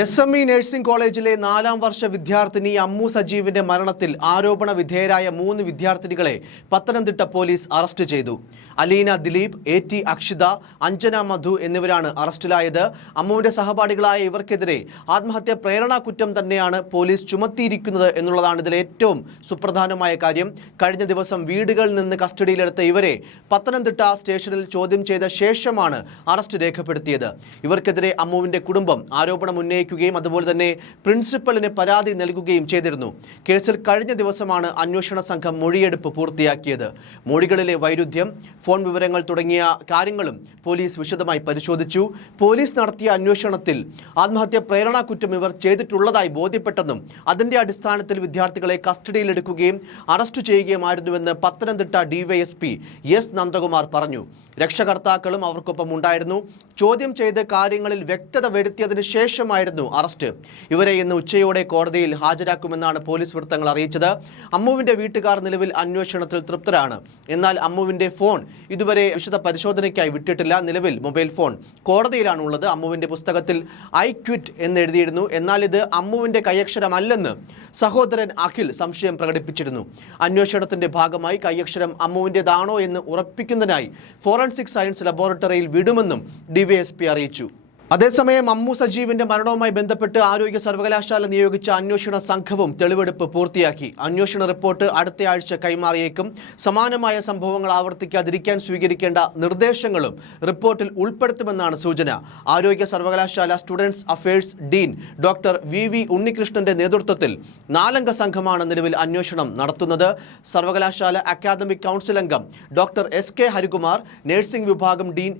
SME nursing കോളേജിലെ 4ാം വർഷ വിദ്യാർത്ഥിനി അമ്മു സജീവിന്റെ മരണത്തിൽ ആരോപണ വിധേയരായ 3 വിദ്യാർത്ഥിനികളെ പത്തനംതിട്ട പോലീസ് അറസ്റ്റ് ചെയ്തു. അലീന ദിലീപ്, AT അക്ഷിത, അഞ്ജന മധു എന്നിവരാണ് അറസ്റ്റിലായത്. അമ്മുവിന്റെ സഹപാഠികളായ ഇവർക്കെതിരെ ആത്മഹത്യാ പ്രേരണാ കുറ്റം തന്നെയാണ് പോലീസ് ചുമത്തിയിരിക്കുന്നത് എന്നുള്ളതാണ് ഇതിലെ ഏറ്റവും സുപ്രധാനമായ കാര്യം. കഴിഞ്ഞ ദിവസം വീടുകളിൽ നിന്ന് കസ്റ്റഡിയിലെടുത്ത ഇവരെ പത്തനംതിട്ട സ്റ്റേഷനിൽ ചോദ്യം ചെയ്ത ശേഷമാണ് അറസ്റ്റ് രേഖപ്പെടുത്തിയത്. ഇവർക്കെതിരെ അമ്മുവിന്റെ കുടുംബം ആരോപണം ഉന്നയിക്കുകയും അതുപോലെ തന്നെ പ്രിൻസിപ്പലിന് പരാതി നൽകുകയും ചെയ്തിരുന്നു. കേസിൽ കഴിഞ്ഞ ദിവസമാണ് അന്വേഷണ സംഘം മൊഴിയെടുപ്പ് പൂർത്തിയാക്കിയത്. മൊഴികളിലെ വൈരുദ്ധ്യം, ഫോൺ വിവരങ്ങൾ തുടങ്ങിയ കാര്യങ്ങളും പോലീസ് വിശദമായി പരിശോധിച്ചു. പോലീസ് നടത്തിയ അന്വേഷണത്തിൽ ആത്മഹത്യാ പ്രേരണാ കുറ്റം ഇവർ ചെയ്തിട്ടുള്ളതായി ബോധ്യപ്പെട്ടെന്നും അതിന്റെ അടിസ്ഥാനത്തിൽ വിദ്യാർത്ഥികളെ കസ്റ്റഡിയിലെടുക്കുകയും അറസ്റ്റ് ചെയ്യുകയുമായിരുന്നുവെന്ന് പത്തനംതിട്ട DYSP S നന്ദകുമാർ പറഞ്ഞു. രക്ഷകർത്താക്കളും അവർക്കൊപ്പം ഉണ്ടായിരുന്നു. ചോദ്യം ചെയ്ത് കാര്യങ്ങളിൽ വ്യക്തത വരുത്തിയതിന് ശേഷമായിരുന്നു അറസ്റ്റ്. ഇവരെ ഇന്ന് ഉച്ചയോടെ കോടതിയിൽ ഹാജരാക്കുമെന്നാണ് പോലീസ് വൃത്തങ്ങൾ അറിയിച്ചത്. അമ്മുവിന്റെ വീട്ടുകാർ നിലവിൽ അന്വേഷണത്തിൽ തൃപ്തരാണ്. എന്നാൽ അമ്മുവിന്റെ ഫോൺ ഇതുവരെ വിശദ പരിശോധനയ്ക്കായി വിട്ടിട്ടില്ല. നിലവിൽ മൊബൈൽ ഫോൺ കോടതിയിലാണുള്ളത്. അമ്മുവിന്റെ പുസ്തകത്തിൽ I quit എന്ന് എഴുതിയിരുന്നു. എന്നാൽ ഇത് അമ്മുവിന്റെ കൈയക്ഷരമല്ലെന്ന് സഹോദരൻ അഖിൽ സംശയം പ്രകടിപ്പിച്ചിരുന്നു. അന്വേഷണത്തിന്റെ ഭാഗമായി കൈയക്ഷരം അമ്മുവിന്റേതാണോ എന്ന് ഉറപ്പിക്കുന്നതിനായി ഫോറൻസിക് സയൻസ് ലബോറട്ടറിയിൽ വിടുമെന്നും DYSP അറിയിച്ചു. അതേസമയം അമ്മു സജീവിന്റെ മരണവുമായി ബന്ധപ്പെട്ട് ആരോഗ്യ സർവകലാശാല നിയോഗിച്ച അന്വേഷണ സംഘവും തെളിവെടുപ്പ് പൂർത്തിയാക്കി. അന്വേഷണ റിപ്പോർട്ട് അടുത്ത ആഴ്ച കൈമാറിയേക്കും. സമാനമായ സംഭവങ്ങൾ ആവർത്തിക്കാതിരിക്കാൻ സ്വീകരിക്കേണ്ട നിർദ്ദേശങ്ങളും റിപ്പോർട്ടിൽ ഉൾപ്പെടുത്തുമെന്നാണ് സൂചന. ആരോഗ്യ സർവകലാശാല students affairs dean doctor VV ഉണ്ണികൃഷ്ണന്റെ നേതൃത്വത്തിൽ 4 അംഗ സംഘമാണ് നിലവിൽ അന്വേഷണം നടത്തുന്നത്. സർവകലാശാല അക്കാദമിക് കൗൺസിൽ അംഗം ഡോക്ടർ SK ഹരികുമാർ, നഴ്സിംഗ് വിഭാഗം dean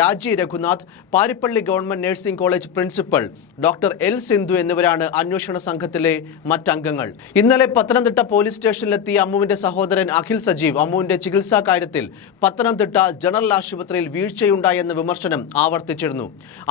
Raji Raghunath, Parippally government nursing college principal doctor L Sindhu എന്നിവരാണ് അന്വേഷണ സംഘത്തിലെ മറ്റംഗങ്ങൾ. ഇന്നലെ പത്തനംതിട്ട പോലീസ് സ്റ്റേഷനിലെത്തിയ അമ്മുവിന്റെ സഹോദരൻ അഖിൽ സജീവ് അമ്മുവിന്റെ ചികിത്സാ കാര്യത്തിൽ പത്തനംതിട്ട ജനറൽ ആശുപത്രിയിൽ വീഴ്ചയുണ്ടായെന്ന വിമർശനം ആവർത്തിച്ചിരുന്നു.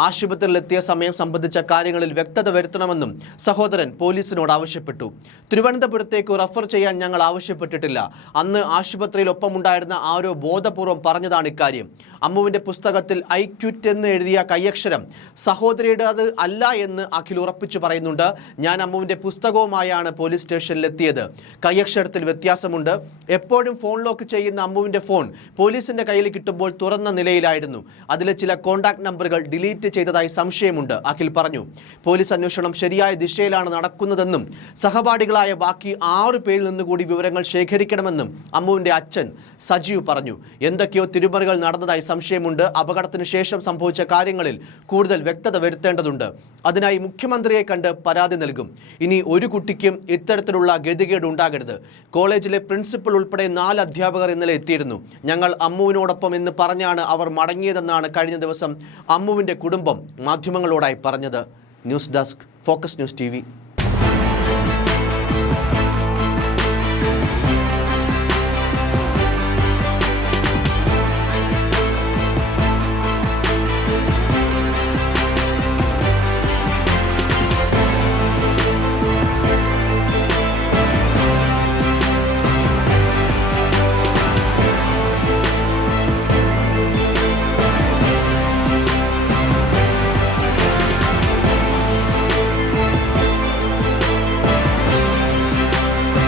ആശുപത്രിയിലെത്തിയ സമയം സംബന്ധിച്ച കാര്യങ്ങളിൽ വ്യക്തത വരുത്തണമെന്നും സഹോദരൻ പോലീസിനോട് ആവശ്യപ്പെട്ടു. തിരുവനന്തപുരത്തേക്ക് റഫർ ചെയ്യാൻ ഞങ്ങൾ ആവശ്യപ്പെട്ടിട്ടില്ല. അന്ന് ആശുപത്രിയിൽ ഒപ്പമുണ്ടായിരുന്ന ആരോ ബോധപൂർവം പറഞ്ഞതാണ് ഇക്കാര്യം. അമ്മുവിന്റെ പുസ്തകത്തിൽ I quit എന്ന് എഴുതിയ കൈയക്ഷരം സഹോദരിയുടേത് അല്ല എന്ന് അഖിൽ ഉറപ്പിച്ചു പറയുന്നുണ്ട്. ഞാൻ അമ്മുവിന്റെ പുസ്തകവുമായാണ് പോലീസ് സ്റ്റേഷനിലെത്തിയത്. കൈയക്ഷരത്തിൽ വ്യത്യാസമുണ്ട്. എപ്പോഴും ഫോൺ ലോക്ക് ചെയ്യുന്ന അമ്മുവിന്റെ ഫോൺ പോലീസിന്റെ കയ്യിൽ കിട്ടുമ്പോൾ തുറന്ന നിലയിലായിരുന്നു. അതിലെ ചില കോൺടാക്ട് നമ്പറുകൾ ഡിലീറ്റ് ചെയ്തതായി സംശയമുണ്ട്, അഖിൽ പറഞ്ഞു. പോലീസ് അന്വേഷണം ശരിയായ ദിശയിലാണ് നടക്കുന്നതെന്നും സഹപാഠികളായ ബാക്കി 6 പേരിൽ നിന്നുകൂടി വിവരങ്ങൾ ശേഖരിക്കണമെന്നും അമ്മുവിന്റെ അച്ഛൻ സജീവ് പറഞ്ഞു. എന്തൊക്കെയോ തിരുമറികൾ നടന്നതായി സംശയമുണ്ട്. അപകടത്തിന് ശേഷം സംഭവിച്ച കാര്യങ്ങളിൽ കൂടുതൽ വ്യക്തത വരുത്തേണ്ടതുണ്ട്. അതിനായി മുഖ്യമന്ത്രിയെ കണ്ട് പരാതി നൽകും. ഇനി ഒരു കുട്ടിക്കും ഇത്തരത്തിലുള്ള ഗതികേട് ഉണ്ടാകരുത്. കോളേജിലെ പ്രിൻസിപ്പൽ ഉൾപ്പെടെ 4 അധ്യാപകർ ഇന്നലെ എത്തിയിരുന്നു. ഞങ്ങൾ അമ്മുവിനോടൊപ്പം എന്ന് പറഞ്ഞാണ് അവർ മടങ്ങിയതെന്നാണ് കഴിഞ്ഞ ദിവസം അമ്മുവിന്റെ കുടുംബം മാധ്യമങ്ങളോടായി പറഞ്ഞത്. News desk, focus news TV.